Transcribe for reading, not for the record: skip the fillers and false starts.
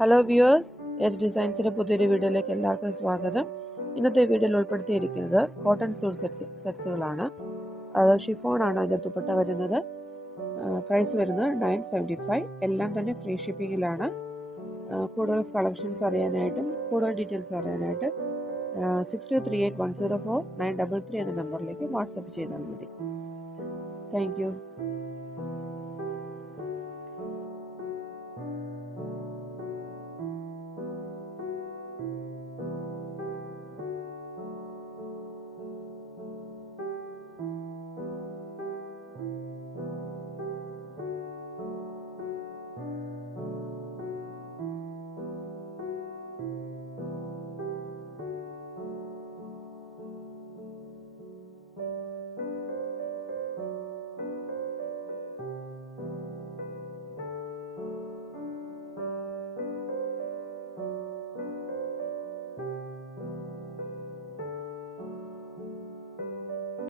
Hello viewers, S ഡിസൈൻസിൻ്റെ പുതിയൊരു വീഡിയോയിലേക്ക് എല്ലാവർക്കും സ്വാഗതം. ഇന്നത്തെ വീഡിയോയിൽ ഉൾപ്പെടുത്തിയിരിക്കുന്നത് കോട്ടൺ സൂട്ട് സെറ്റ്സുകളാണ്. അത് ഷിഫോണാണ് അതിൻ്റെ ദുപ്പട്ട വരുന്നത്. പ്രൈസ് വരുന്നത് 975. എല്ലാം തന്നെ ഫ്രീ ഷിപ്പിങ്ങിലാണ്. കൂടുതൽ കളക്ഷൻസ് അറിയാനായിട്ടും കൂടുതൽ ഡീറ്റെയിൽസ് അറിയാനായിട്ട് 6238104933 എന്ന നമ്പറിലേക്ക് വാട്സപ്പ് ചെയ്താൽ മതി. Thank you.